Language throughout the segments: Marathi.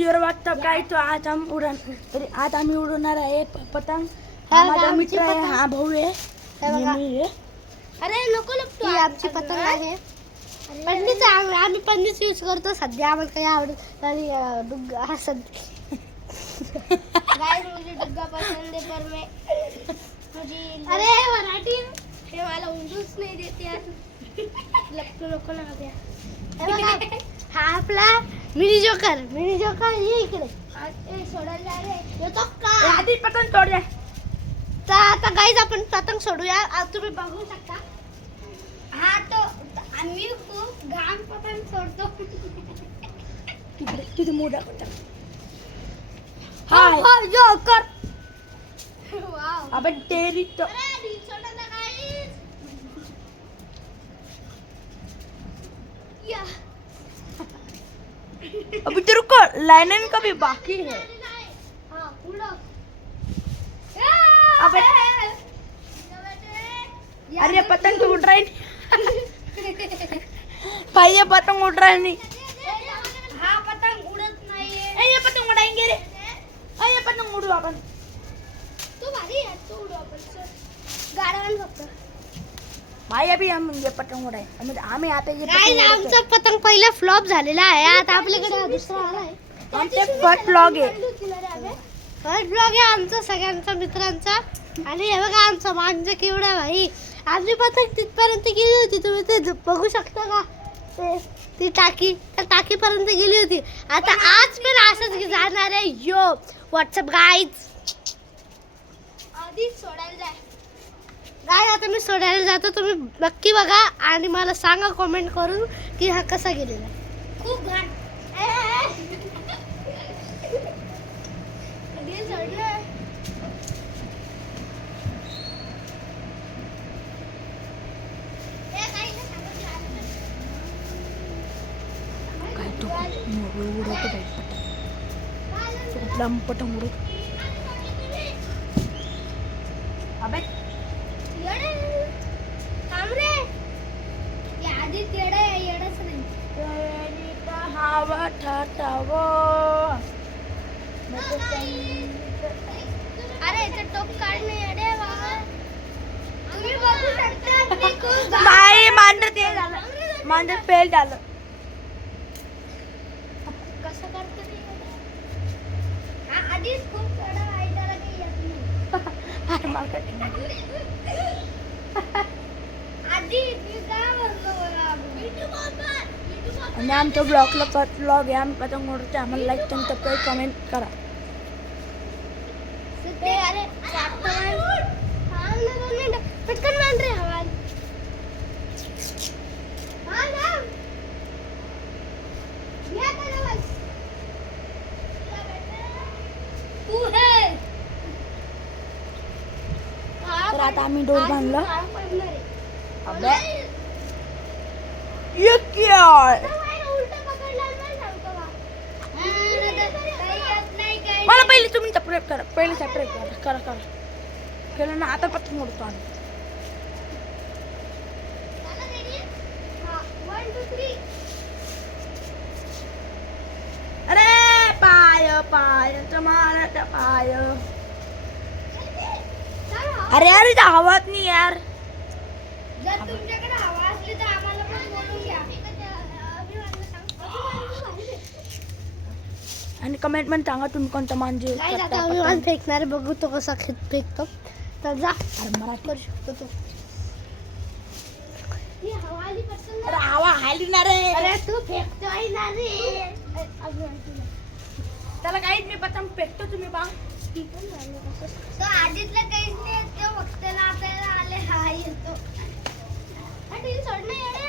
युअर व्हॉट्सअप काय तो आज आम्ही उडवणार आहे पतंग. हा माझा मित्र आहे, हा भाऊ आहे, मी आहे. अरे नको नको, ही आमची पतंग आहे. पन्नीच आम्ही पन्नीच यूज करतो सध्या, आम्हाला काही आवडत आणि डुग्गा हा सध्या गाइस मुझे डुग्गा पसंद है पर मैं मुझे अरे मराठी हे मला उंदूच नाही देते यार. लपू नको ना द्या. हे बघा हा आपला मिनी जोकर ये इकडे. ए सोडायला रे येतो का आधी पतंग तोडूया. तर आता गाइस आपण पतंग सोडूया. आज तुम्ही बघू शकता हा तो आम्ही खूप घाण पतंग सोडतो. तिथे मोठा पतंग. हाय जोकर. वाव अबे तेरी तो अरे दिल सोडा ना गाइस. या अभी तो रुको, लाइनिंग का भी बाकी है. हां उड़ो. अबे अरे पतंग तो उड़ रहा है भाई, ये पतंग उड़ रहा है नहीं. हा पतंग उडत नाहीये. ये पतंग उड़ाएंगे रे. ये पतंग उडू आपण. तो भारी आहे, तो उडू आपण. गाडवान फक्त भाई अभी हम ये पतंग उड़ाए. आम्ही आता ये गाइस आमचा पतंग पहिला फ्लॉप झालेला आहे. आता आपल्याकडे दुसरा आला आहे. आमचे फर्स्ट ब्लॉग आहे. फर्स्ट ब्लॉग आहे आमचा सगळ्यांचा मित्रांचा. आणि हे बघा आमचा मांजा केवढा भाई. आमची पतंग तिथपर्यंत गेली होती, तुम्ही ते बघू शकता का. ती टाकी त्या टाकीपर्यंत गेली होती. आता आज पण असंच जाणार आहे. यो व्हॉट्सअप गाइस. आधी सोडायला जाय गाइस. आता मी सोडायला जातो, तुम्ही नक्की बघा आणि मला सांगा कमेंट करून की हा कसा गेलेला. खूप घाण. काय तो उडवतो भाई पतंग. कुठला पतंग उडवतो. अबे थांब रे. या आधी तेडा येडच नाही. हवा ठाटावो. अरे इथे टोप काढणे. अरे बाबा तुम्ही बघू शकता मी खूप भाई मांडर ते झालं, मांडर फेल झालं. कसं करतो ते. हा आधीच खूप कडा आहे, त्याला काही येत नाही. अरे मला काय आधी मी काय म्हणतो मला बिटू बाबा. आणि आमच्या ब्लॉगला ब्लॉग आहे. आम्ही पतंग उडवतो. आम्हाला लाईक आणि सबस्क्राईब कमेंट करा. ते अरे पटकन मान रे हवा. तर आता आम्ही डोर बांधला. अबे ये क्या मला पहिले तुम्ही सबस्क्राईब करा. पहिले सबस्क्राईब करा. केलं ना. आता पतंग उडवतो आम्ही. अरे पाय पाय तुम्हाला पाय. अरे त्या हवात नाही यार. जर तुमच्याकडे हवा असली तर आम्हाला पण बोलून घ्या. आणि कमेंट मध्ये सांगा तुम्ही कोणता मांजे फेकणार. बघू तो कसा फेकतो. तर जा. अरे मराठी करू शकतो तो. अरे हवा हाली ना रे. अरे तू फेकतोय ना रे. त्याला काहीच मी पतंग फेकतो. तुम्ही बघा. तो आधीतला काहीच नाही येत. तो फक्त ना आपल्याला आले हा येतो. सोडणं येणे.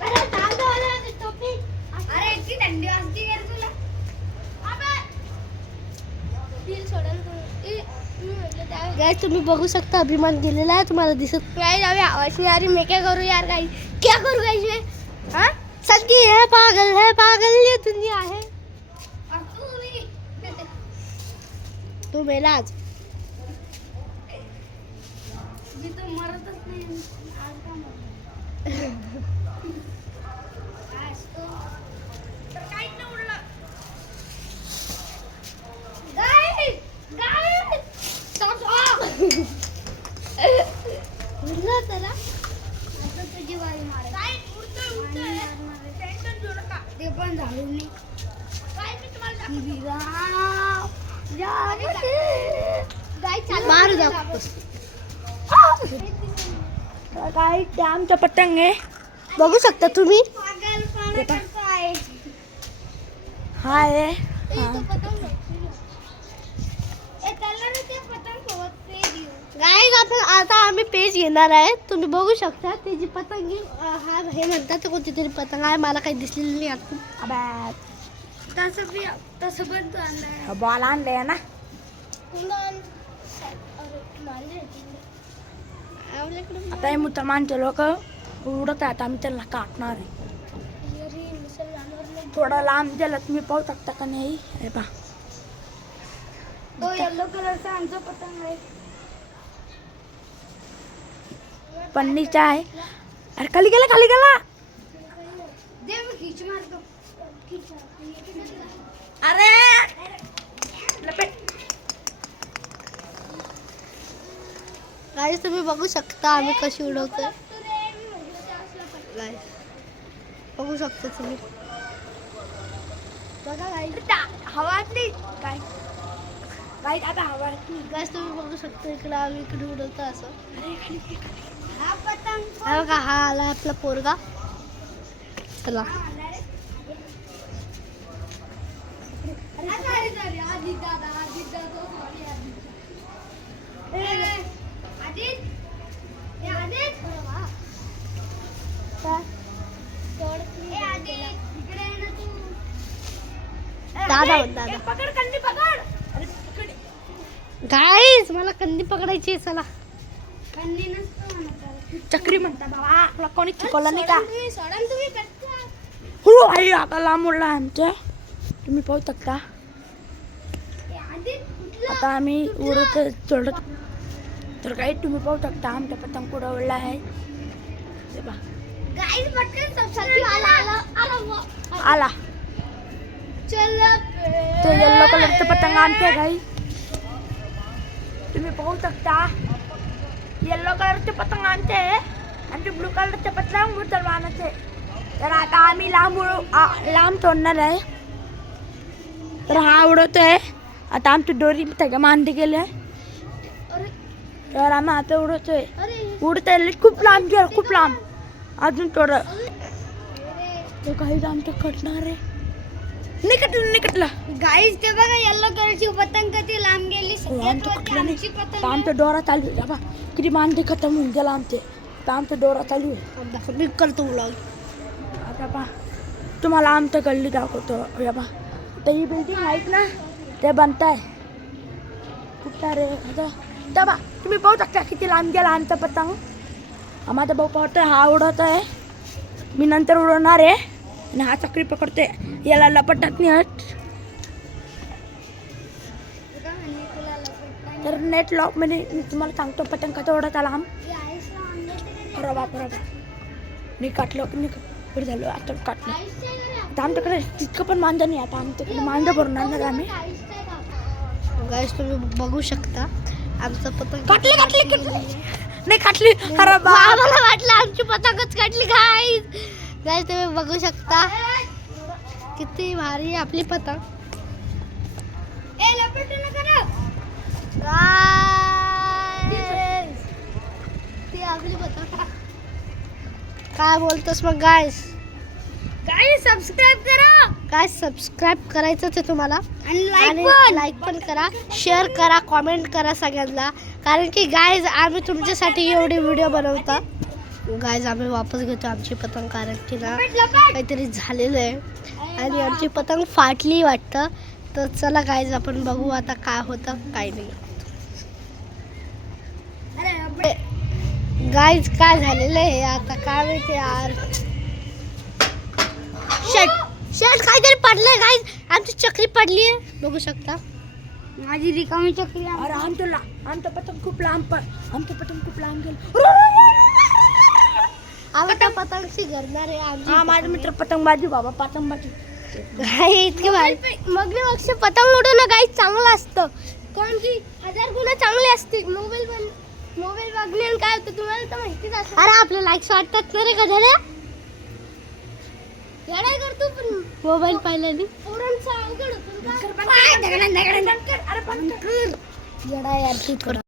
अरे थांब मला टोपी. अरे इतकी थंडी वाजती यार तुला. गाइस तुम्ही बघू शकता अभिमान गेलेला आहे. तुम्हाला दिसत नाही. जाऊया आवाज नाही आ रही. मैं क्या करूँ यार गाइस. क्या करूँ गाइस मैं. हाँ सबकी है पागल ये दुनिया है. तू मेला आज. मी तो मरतच नाही. आज का मरतो. आज तो तर काहीच नाही उडलं. ते पण झाडून काय ते आमचा पतंग आहे, बघू शकता तुम्ही. हा आहे. गाईज आपण आता आम्ही पेज घेणार आहे. तुम्ही बघू शकता त्याची पतंगी. हा हे म्हणतात ते कोणती तरी पतंग आहे, मला काही दिसलेली नाही आता. तसं पण तू आणलाय, बॉल आणले ना. आता हे मुसलमानचे लोक उडत आहेत, आम्ही त्यांना काटणार आहे. थोडा लांब गेलं तुम्ही पाहू शकता का नाही. हे पहा, तो येलो कलरचा आमचा पतंग आहे. पन्नीचा आहे. अरे खाली गेला, खाली गेला. दे मी खीच मारतो. अरे लपेट. गाईज तुम्ही बघू शकता आम्ही कशी उडवतोय. गाईज बघू शकता तुम्ही. बघा गाईज हवातली काय काय आता हवातली. गाईज तुम्ही बघू शकता इकडे आम्ही इकडे उडवतो असं. अरे खाली हा पतंग हा बघा, हा आला आपला पोरगा. चला दादा दादा पकड, कंदी पकड. अरे पकड. गाईज मला कंदी पकडायची आहे. चला चक्री म्हणता बाबा, तुला कोणी शिकवलं नाही का. तुम्ही हो आई आता लांब उडला आमच्या, तुम्ही पाहू शकता. आता आम्ही उडत चढत तर काही तुम्ही पाहू शकता आमचा पतंग कुठं उडला आहे. हे पहा. गाईज पटकन सबस्क्राइब आला तो येल्लो कलरचा पतंग आणते गाई. तुम्ही पाहू शकता येल्लो कलरचे पतंग आणते आणि ते ब्लू कलरचे पतंग मुसलमानाचे. तर आता आम्ही लांब तोडणार आहे. तर हा उडवतोय. आता आमची दोरी सगळं मांडी गेली आहे. तर आम्ही आता उडवतोय. उडतोय खूप लांब गेलं, खूप लांब. अजून थोडं ते काही आमचं कटणार आहे. निकटलं. गाईज ते बघा येल्लो कलरची पतंग किती लांब गेली. आमचं कटलं नाही. तर आमचा दोरा चालू आहे. बा किती मांडी खतम होऊन गेला आमचे. तर आमचा दोरा चालू आहे. मी करतो व्लॉग. आता पहा तुम्हाला आमचं गल्ली दाखवतो. या पहा तर ही बिल्डिंग आहेत ना, ते बनताय खूप सारे. तर बा तुम्ही पाहू शकता किती लांब गेला आमचा पतंग. माझा भाऊ पाहतोय, हा उडवतोय. मी नंतर उडवणार आहे आणि हा चक्री पकडतोय. याला लपटत नाही. तर नेट लॉक मध्ये मी तुम्हाला सांगतो पतंग कसं उडत आला. बरोबर मी काटलं झालं. आता काटलं. आता आमच्याकडे तितकं पण मांजा नाही. आता आमच्याकडे मांजा भरून आणणार आम्ही. गाईज तुम्ही बघू शकता आमचं पतंग काटली नाही काटली. अरे मला वाटलं आमची पतंगच काटली. गाईज गाईज तुम्ही बघू शकता किती भारी आपली पतंग. ती आपली पतंग. काय बोलतोस मग गाईज. सबस्क्राईब करा. काय सबस्क्राईब करायचंच आहे तुम्हाला आणि लाईक पण करा, शेअर करा, कॉमेंट करा सगळ्यांना. कारण की गाईज आम्ही तुमच्यासाठी एवढे व्हिडिओ बनवता. गाईज आम्ही वापस घेतो आमची पतंग, कारण की ना काहीतरी झालेलं आहे आणि आमची पतंग फाटली वाटतं. तर चला गाईज आपण बघू आता काय होतं काय नाही. गाईज काय झालेलं आहे आता काय माहिती यार. शर्ट काहीतरी पडलंय गाईज. आमची चक्री पडली आहे बघू शकता. माझी रिकामी चक्री. अरे आमचं पतंग खूप लांब गेलं. आम्ही पतंगची घरणार आहे हा माझा मित्र पतंगबाजी बाबा पतंगबाजी. इतके भारी. मगरीपेक्षा पतंग उडवणं गाईज चांगलं असतं, कारण की 1000 गुणा चांगले असते. मोबाईल बघणे काय होतं तुम्हाला तर माहितीच असेल. अरे आपले लाईक्स वाटतात ना रे कधी. येडाय करतो पण मोबाईल पाहिल्याने पोरांचं अवघड होतं. अरे बंद कर. येडा यार ती थोडा